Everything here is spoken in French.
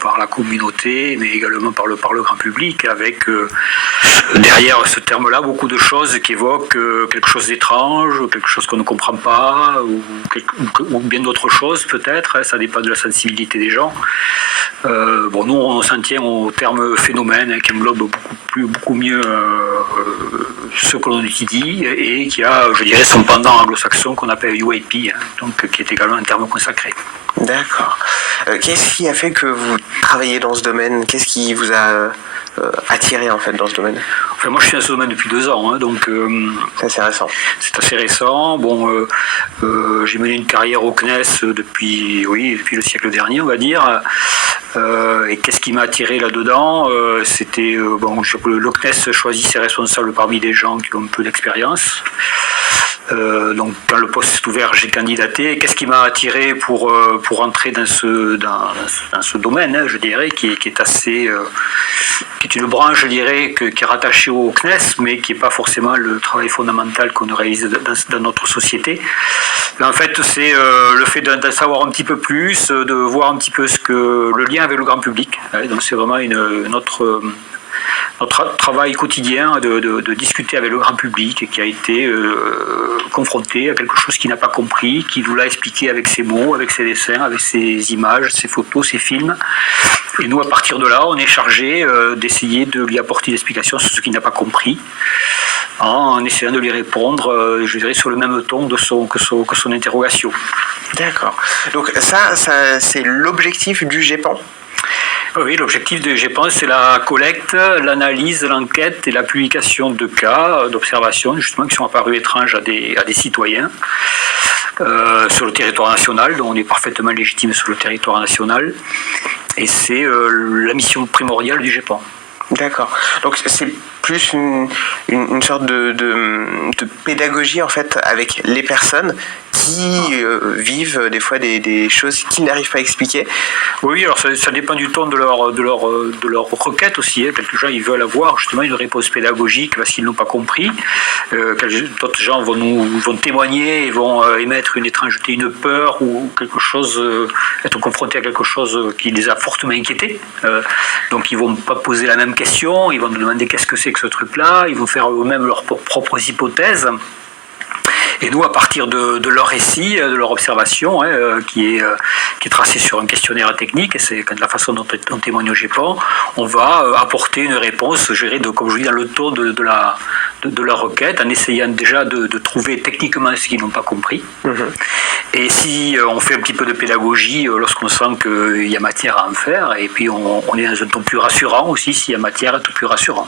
par la communauté, mais également par le grand public, avec derrière ce terme-là beaucoup de choses qui évoquent quelque chose d'étrange, quelque chose qu'on ne comprend pas, ou bien d'autres choses peut-être, ça dépend de la sensibilité des gens. Nous on s'en tient au terme phénomène qui englobe beaucoup mieux ce que l'on étudie et qui a, je dirais, son pendant anglo-saxon qu'on appelle UAP, donc qui est également un terme consacré. D'accord. Qu'est-ce qui a fait que vous travaillez dans ce domaine ? Qu'est-ce qui vous a attiré en fait dans ce domaine ? Enfin, moi je suis dans ce domaine depuis 2 ans, donc c'est assez récent. C'est assez récent. J'ai mené une carrière au CNES depuis le siècle dernier, on va dire. Et qu'est-ce qui m'a attiré là-dedans ? C'était le CNES choisit ses responsables parmi des gens qui ont un peu d'expérience. Donc quand le poste est ouvert, j'ai candidaté. Qu'est-ce qui m'a attiré pour entrer dans ce domaine, je dirais, qui est assez, qui est une branche, je dirais, qui est rattachée au CNES, mais qui n'est pas forcément le travail fondamental qu'on réalise dans notre société. En fait, c'est le fait d'en savoir un petit peu plus, de voir un petit peu le lien avec le grand public. Donc c'est vraiment notre travail quotidien de discuter avec le grand public qui a été confronté à quelque chose qu'il n'a pas compris, qui nous l'a expliqué avec ses mots, avec ses dessins, avec ses images, ses photos, ses films. Et nous, à partir de là, on est chargé d'essayer de lui apporter des explications sur ce qu'il n'a pas compris, en essayant de lui répondre, je dirais, sur le même ton que son interrogation. D'accord. Donc ça c'est l'objectif du GEPAN ? Oui, l'objectif de GEPAN, c'est la collecte, l'analyse, l'enquête et la publication de cas d'observation, justement, qui sont apparus étranges à des citoyens sur le territoire national, donc on est parfaitement légitime sur le territoire national, et c'est la mission primordiale du GEPAN. D'accord. Donc c'est plus une sorte de pédagogie en fait avec les personnes qui vivent des fois des choses qu'ils n'arrivent pas à expliquer. Oui, alors ça dépend du ton de leur requête aussi. Quelques gens ils veulent avoir justement une réponse pédagogique parce qu'ils n'ont pas compris. D'autres gens vont témoigner et vont émettre une étrangeté, une peur ou quelque chose, être confrontés à quelque chose qui les a fortement inquiétés. Donc ils vont pas poser la même question, ils vont nous demander qu'est-ce que c'est que ce truc-là, ils vont faire eux-mêmes leurs propres hypothèses. Et nous, à partir de leur récit, de leur observation, qui est tracée sur un questionnaire technique, et c'est de la façon dont on témoigne au GEPAN, on va apporter une réponse, je dirais, comme je dis, dans le ton de leur requête, en essayant déjà de trouver techniquement ce qu'ils n'ont pas compris. Et si on fait un petit peu de pédagogie lorsqu'on sent qu'il y a matière à en faire, et puis on est dans un ton plus rassurant aussi, s'il y a matière à être plus rassurant.